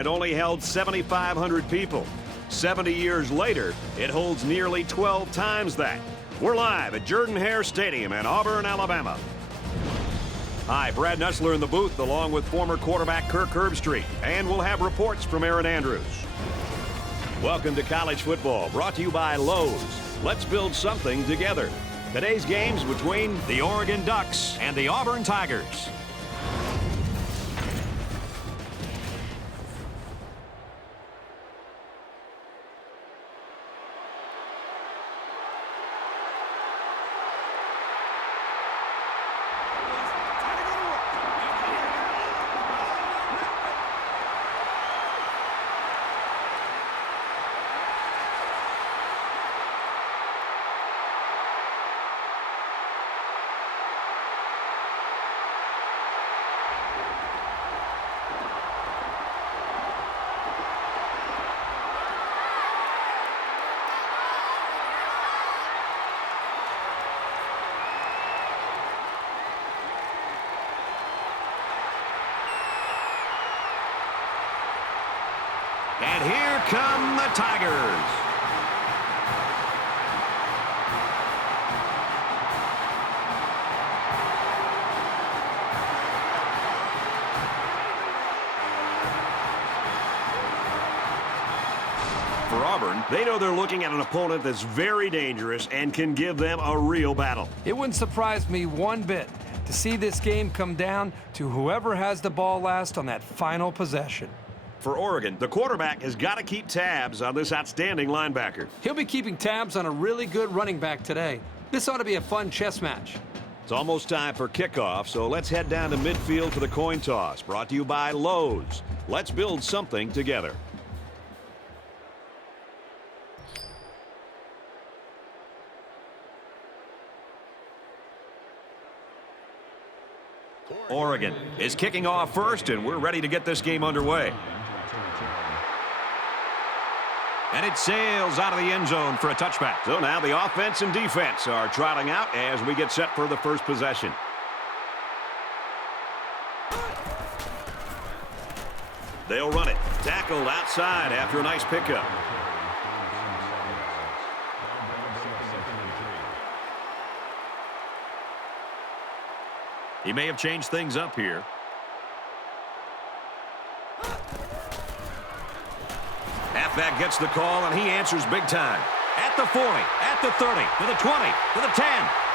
It only held 7,500 people. 70 years later, it holds nearly 12 times that. We're live at Jordan-Hare Stadium in Auburn, Alabama. Hi, Brad Nessler in the booth, along with former quarterback Kirk Herbstreit, and we'll have reports from Aaron Andrews. Welcome to college football, brought to you by Lowe's. Let's build something together. Today's game's between the Oregon Ducks and the Auburn Tigers. And here come the Tigers. For Auburn, they know they're looking at an opponent that's very dangerous and can give them a real battle. It wouldn't surprise me one bit to see this game come down to whoever has the ball last on that final possession. For Oregon, the quarterback has got to keep tabs on this outstanding linebacker. He'll be keeping tabs on a really good running back today. This ought to be a fun chess match. It's almost time for kickoff, so let's head down to midfield for the coin toss. Brought to you by Lowe's. Let's build something together. Oregon is kicking off first, and we're ready to get this game underway. And it sails out of the end zone for a touchback. So now the offense and defense are trotting out as we get set for the first possession. They'll run it. Tackled outside after a nice pickup. He may have changed things up here. Halfback gets the call, and he answers big time. At the 40, at the 30, to the 20, to the 10.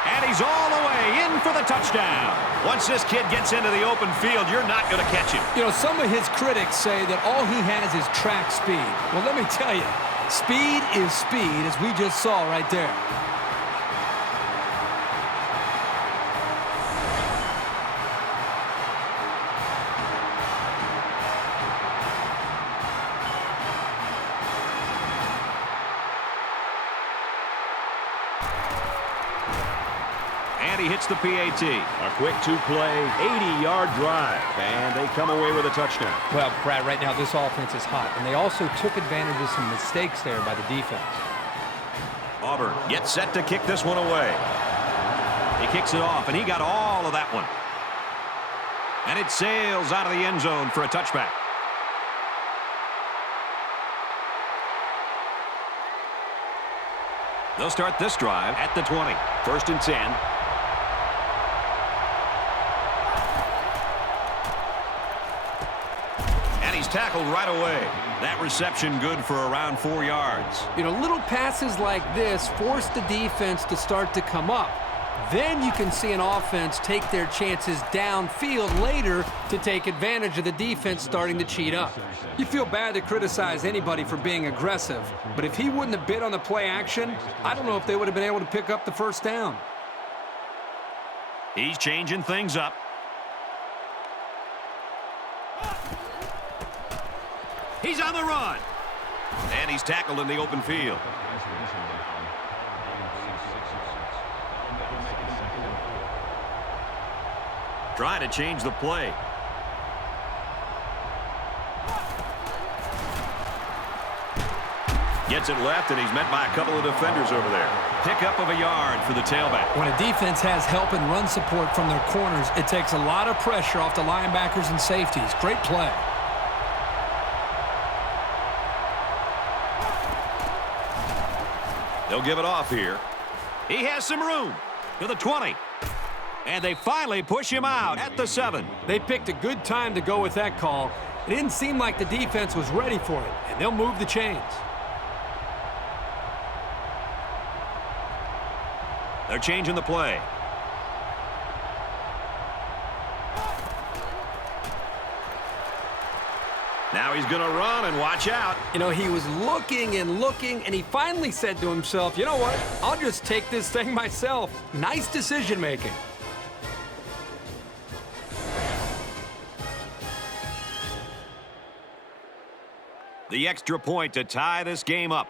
And he's all the way in for the touchdown. Once this kid gets into the open field, you're not going to catch him. You know, some of his critics say that all he has is track speed. Well, let me tell you, speed is speed, as we just saw right there. And he hits the PAT. A quick two-play, 80-yard drive. And they come away with a touchdown. Well, Brad, right now this offense is hot. And they also took advantage of some mistakes there by the defense. Auburn gets set to kick this one away. He kicks it off, and he got all of that one. And it sails out of the end zone for a touchback. They'll start this drive at the 20. 1st and 10. Tackled right away. That reception good for around 4 yards. You know, little passes like this force the defense to start to come up. Then you can see an offense take their chances downfield later to take advantage of the defense starting to cheat up. You feel bad to criticize anybody for being aggressive, but if he wouldn't have bid on the play action, I don't know if they would have been able to pick up the first down. He's changing things up. He's on the run. And he's tackled in the open field. Trying to change the play. Gets it left, and he's met by a couple of defenders over there. Pickup of a yard for the tailback. When a defense has help and run support from their corners, it takes a lot of pressure off the linebackers and safeties. Great play. They'll give it off here. He has some room to the 20. And they finally push him out at the 7. They picked a good time to go with that call. It didn't seem like the defense was ready for it, and they'll move the chains. They're changing the play. Now he's going to run and watch out. You know, he was looking and looking, and he finally said to himself, you know what, I'll just take this thing myself. Nice decision making. The extra point to tie this game up.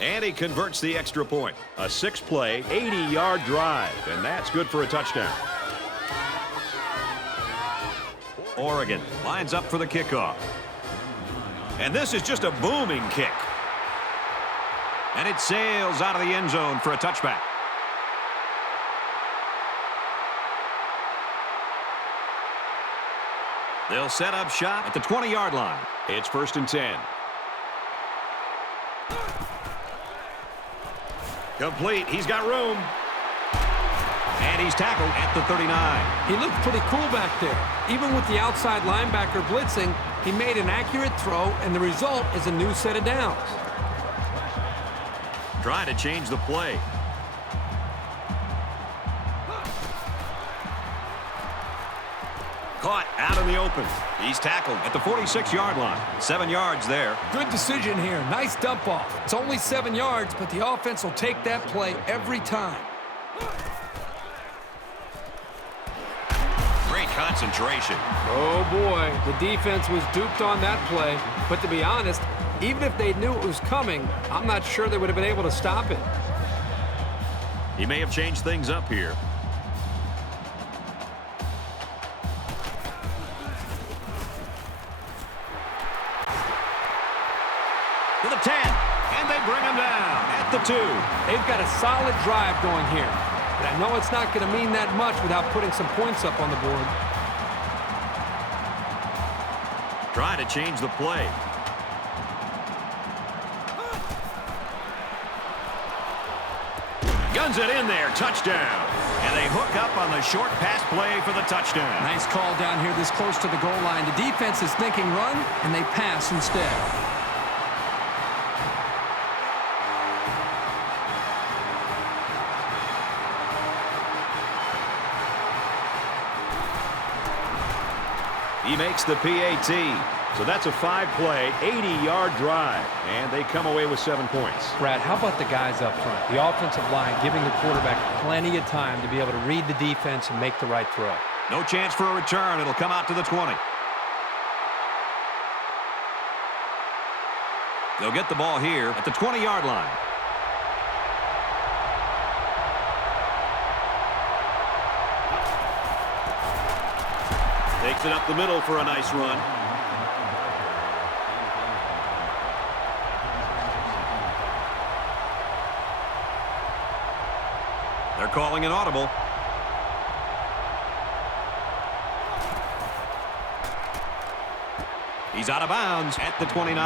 And he converts the extra point. A 6-play, 80-yard drive, and that's good for a touchdown. Oregon lines up for the kickoff. And this is just a booming kick. And it sails out of the end zone for a touchback. They'll set up shop at the 20-yard line. It's 1st and 10. Complete. He's got room. And he's tackled at the 39. He looked pretty cool back there. Even with the outside linebacker blitzing, he made an accurate throw, and the result is a new set of downs. Trying to change the play. Caught out in the open. He's tackled at the 46-yard line. 7 yards there. Good decision here. Nice dump off. It's only 7 yards, but the offense will take that play every time. Great concentration. Oh, boy. The defense was duped on that play. But to be honest, even if they knew it was coming, I'm not sure they would have been able to stop it. He may have changed things up here. To the 10, and they bring him down at the 2. They've got a solid drive going here, but I know it's not going to mean that much without putting some points up on the board. Trying to change the play. Guns it in there, touchdown. And they hook up on the short pass play for the touchdown. Nice call down here this close to the goal line. The defense is thinking run, and they pass instead. He makes the PAT. So that's a 5-play, 80-yard drive. And they come away with 7 points. Brad, how about the guys up front? The offensive line giving the quarterback plenty of time to be able to read the defense and make the right throw. No chance for a return. It'll come out to the 20. They'll get the ball here at the 20-yard line. Takes it up the middle for a nice run. They're calling an audible. He's out of bounds at the 29.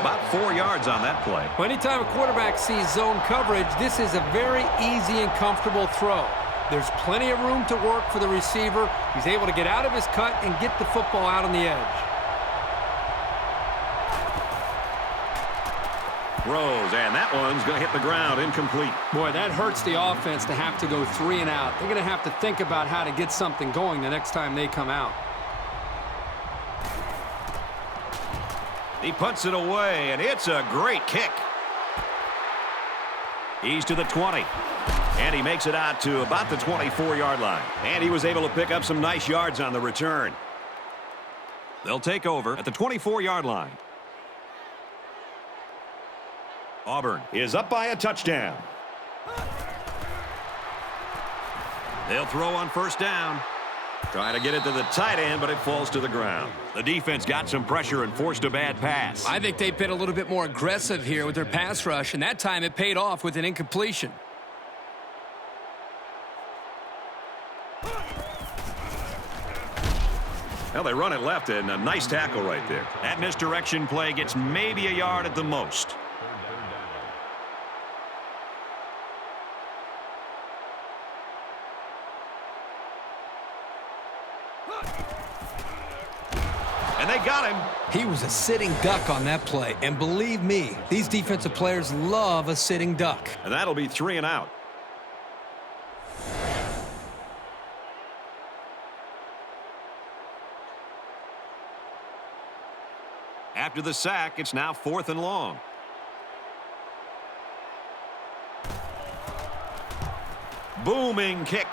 About 4 yards on that play. Well, anytime a quarterback sees zone coverage, this is a very easy and comfortable throw. There's plenty of room to work for the receiver. He's able to get out of his cut and get the football out on the edge. Throws, and that one's going to hit the ground, incomplete. Boy, that hurts the offense to have to go 3 and out. They're going to have to think about how to get something going the next time they come out. He puts it away, and it's a great kick. He's to the 20. And he makes it out to about the 24-yard line. And he was able to pick up some nice yards on the return. They'll take over at the 24-yard line. Auburn is up by a touchdown. They'll throw on 1st down. Trying to get it to the tight end, but it falls to the ground. The defense got some pressure and forced a bad pass. I think they've been a little bit more aggressive here with their pass rush, and that time it paid off with an incompletion. Well, they run it left, and a nice tackle right there. That misdirection play gets maybe a yard at the most. And they got him. He was a sitting duck on that play. And believe me, these defensive players love a sitting duck. And that'll be 3 and out. After the sack, it's now 4th and long. Booming kick.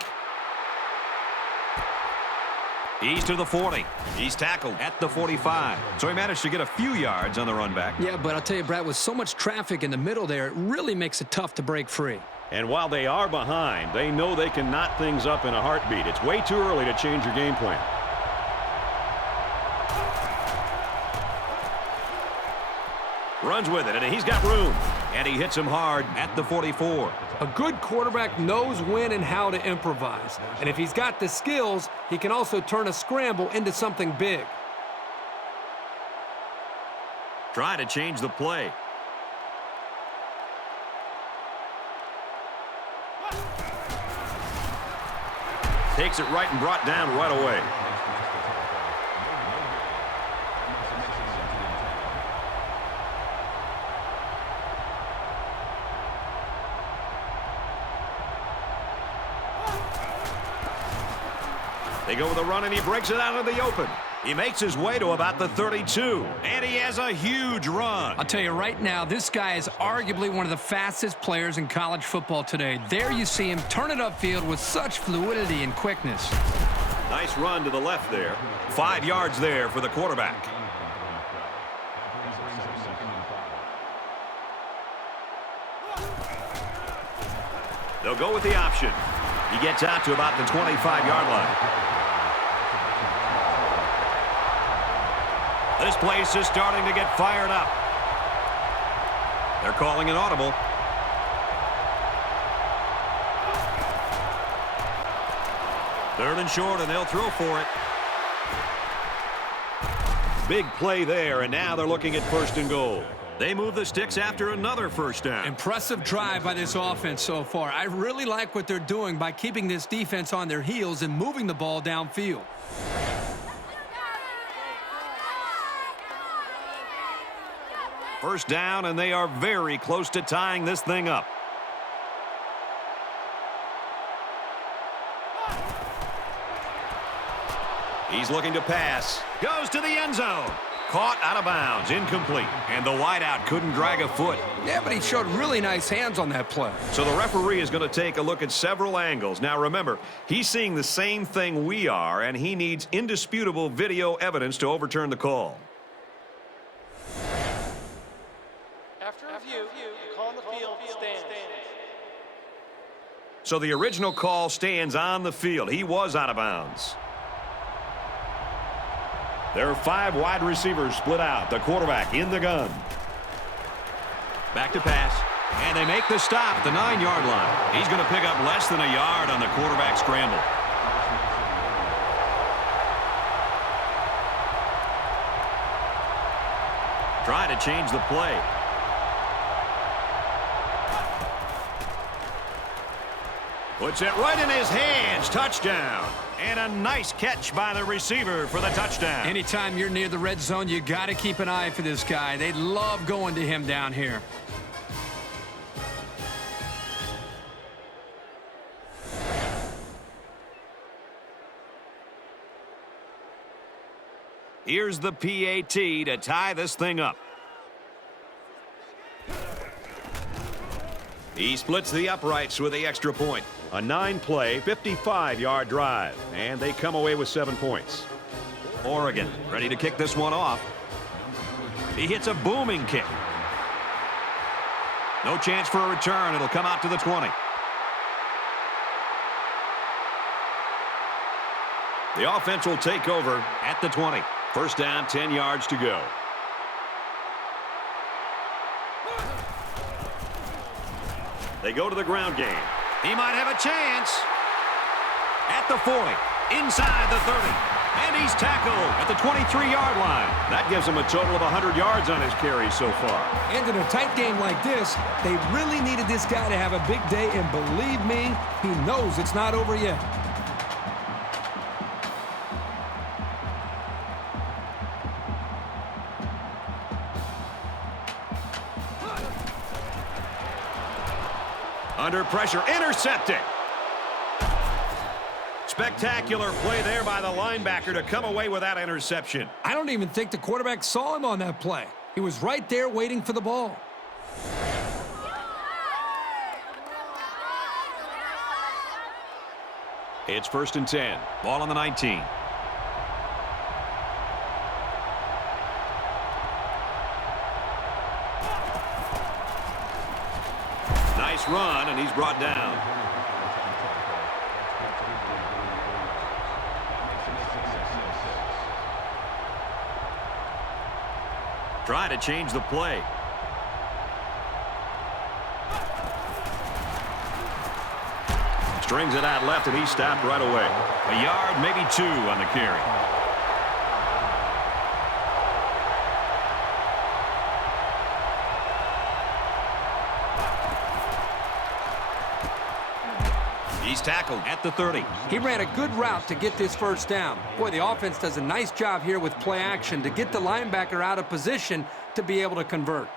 He's to the 40. He's tackled at the 45. So he managed to get a few yards on the run back. Yeah, but I'll tell you, Brad, with so much traffic in the middle there, it really makes it tough to break free. And while they are behind, they know they can knot things up in a heartbeat. It's way too early to change your game plan. Runs with it, and he's got room. And he hits him hard at the 44. A good quarterback knows when and how to improvise. And if he's got the skills, he can also turn a scramble into something big. Try to change the play. Takes it right and brought down right away. They go with a run, and he breaks it out of the open. He makes his way to about the 32, and he has a huge run. I'll tell you right now, this guy is arguably one of the fastest players in college football today. There you see him turn it upfield with such fluidity and quickness. Nice run to the left there. 5 yards there for the quarterback. They'll go with the option. He gets out to about the 25-yard line. This place is starting to get fired up. They're calling an audible. Third and short, and they'll throw for it. Big play there, and now they're looking at 1st and goal. They move the sticks after another first down. Impressive drive by this offense so far. I really like what they're doing by keeping this defense on their heels and moving the ball downfield. First down, and they are very close to tying this thing up. He's looking to pass. Goes to the end zone. Caught out of bounds, incomplete. And the wideout couldn't drag a foot. Yeah, but he showed really nice hands on that play. So the referee is going to take a look at several angles. Now remember, he's seeing the same thing we are, and he needs indisputable video evidence to overturn the call. After review, the call on the field stands. So the original call stands on the field. He was out of bounds. There are 5 wide receivers split out. The quarterback in the gun. Back to pass. And they make the stop at the 9-yard line. He's going to pick up less than a yard on the quarterback scramble. Try to change the play. Puts it right in his hands. Touchdown. And a nice catch by the receiver for the touchdown. Anytime you're near the red zone, you got to keep an eye for this guy. They love going to him down here. Here's the PAT to tie this thing up. He splits the uprights with the extra point. A 9-play, 55-yard drive. And they come away with 7 points. Oregon ready to kick this one off. He hits a booming kick. No chance for a return. It'll come out to the 20. The offense will take over at the 20. First down, 10 yards to go. They go to the ground game. He might have a chance. At the 40, inside the 30. And he's tackled at the 23-yard line. That gives him a total of 100 yards on his carries so far. And in a tight game like this, they really needed this guy to have a big day, and believe me, he knows it's not over yet. Under pressure, intercepted. Spectacular play there by the linebacker to come away with that interception. I don't even think the quarterback saw him on that play. He was right there waiting for the ball. It's 1st and 10. Ball on the 19. Nice run, and he's brought down. Try to change the play. Strings it out left, and he stopped right away. A yard, maybe 2 on the carry. He's tackled at the 30. He ran a good route to get this first down. Boy, the offense does a nice job here with play action to get the linebacker out of position to be able to convert.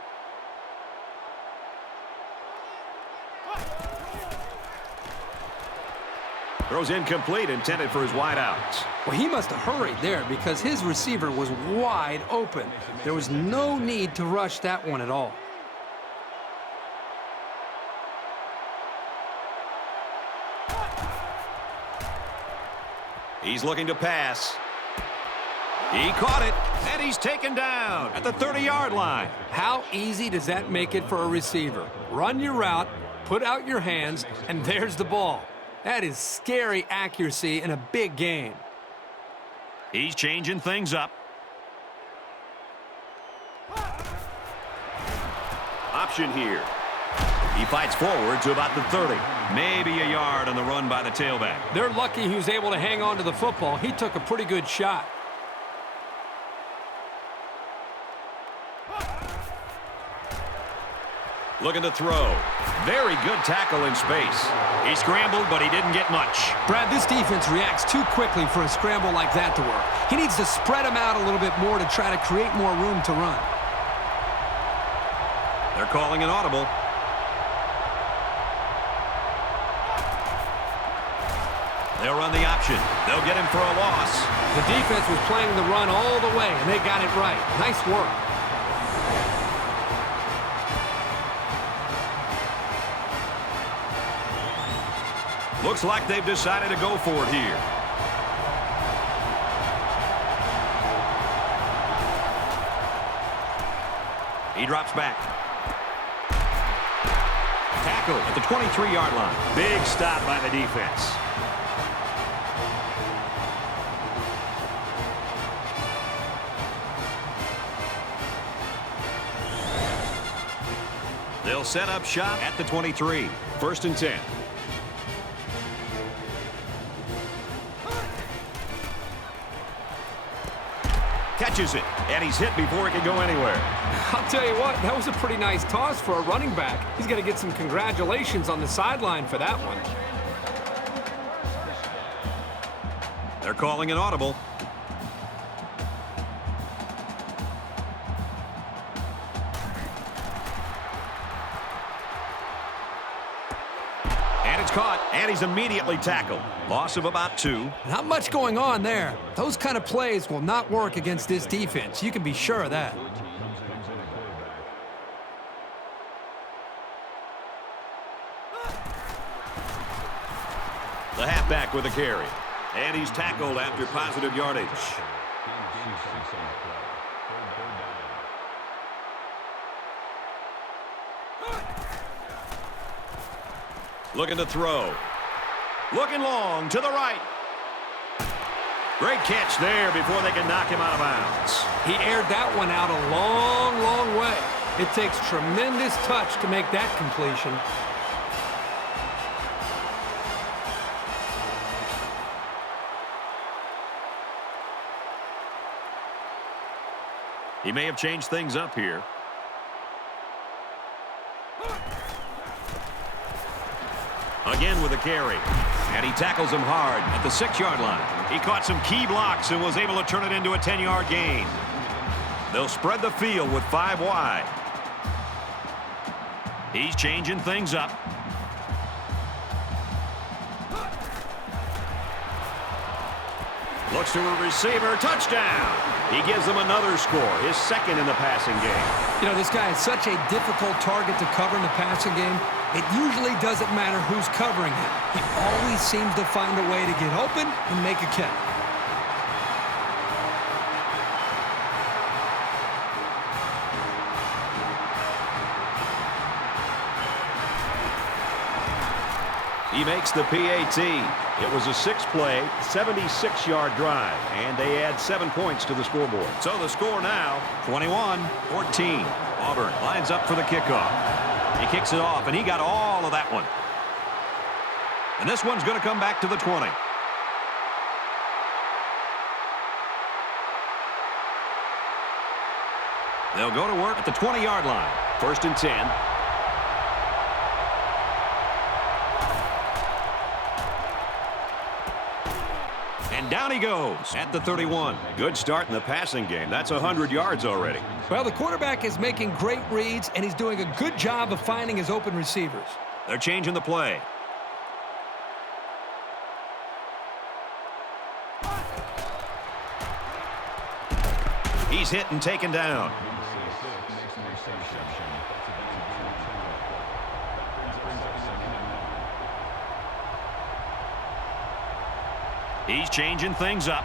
Throws incomplete, intended for his wideouts. Well, he must have hurried there because his receiver was wide open. There was no need to rush that one at all. He's looking to pass. He caught it, and he's taken down at the 30-yard line. How easy does that make it for a receiver? Run your route, put out your hands, and there's the ball. That is scary accuracy in a big game. He's changing things up. Option here. He fights forward to about the 30. Maybe a yard on the run by the tailback. They're lucky he was able to hang on to the football. He took a pretty good shot. Looking to throw. Very good tackle in space. He scrambled, but he didn't get much. Brad, this defense reacts too quickly for a scramble like that to work. He needs to spread them out a little bit more to try to create more room to run. They're calling an audible. They'll run the option. They'll get him for a loss. The defense was playing the run all the way, and they got it right. Nice work. Looks like they've decided to go for it here. He drops back. Tackle at the 23-yard line. Big stop by the defense. They'll set up shop at the 23. 1st and 10. Catches it, and he's hit before he can go anywhere. I'll tell you what, that was a pretty nice toss for a running back. He's going to get some congratulations on the sideline for that one. They're calling an audible. And it's caught, and he's immediately tackled. Loss of about 2. Not much going on there. Those kind of plays will not work against this defense. You can be sure of that. The halfback with a carry. And he's tackled after positive yardage. Looking to throw. Looking long to the right. Great catch there before they can knock him out of bounds. He aired that one out a long, long way. It takes tremendous touch to make that completion. He may have changed things up here. Again with a carry. And he tackles him hard at the 6-yard line. He caught some key blocks and was able to turn it into a 10-yard gain. They'll spread the field with 5 wide. He's changing things up. Looks to a receiver. Touchdown. He gives them another score, his second in the passing game. You know, this guy is such a difficult target to cover in the passing game. It usually doesn't matter who's covering him. He always seems to find a way to get open and make a catch. He makes the PAT. It was a 6-play, 76-yard drive, and they add 7 points to the scoreboard. So the score now, 21-14. Auburn lines up for the kickoff. He kicks it off, and he got all of that one. And this one's going to come back to the 20. They'll go to work at the 20-yard line. 1st and 10. And down he goes at the 31. Good start in the passing game. That's 100 yards already. Well, the quarterback is making great reads, and he's doing a good job of finding his open receivers. They're changing the play. He's hit and taken down. He's changing things up.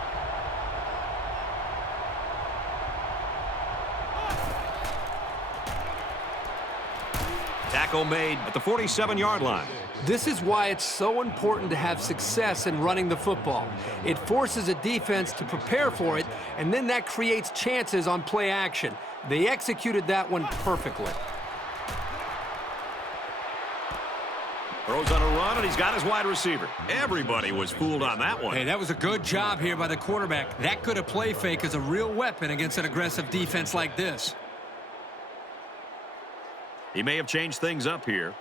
Tackle made at the 47-yard line. This is why it's so important to have success in running the football. It forces a defense to prepare for it, and then that creates chances on play action. They executed that one perfectly. Throws on a run, and he's got his wide receiver. Everybody was fooled on that one. Hey, that was a good job here by the quarterback. That good a play fake is a real weapon against an aggressive defense like this. He may have changed things up here.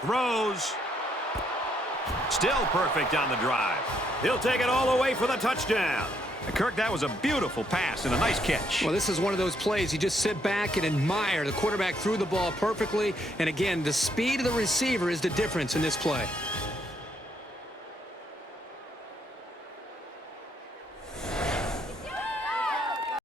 Throws. Still perfect on the drive. He'll take it all the way for the touchdown. Kirk, that was a beautiful pass and a nice catch. Well, this is one of those plays you just sit back and admire. The quarterback threw the ball perfectly, and again, the speed of the receiver is the difference in this play.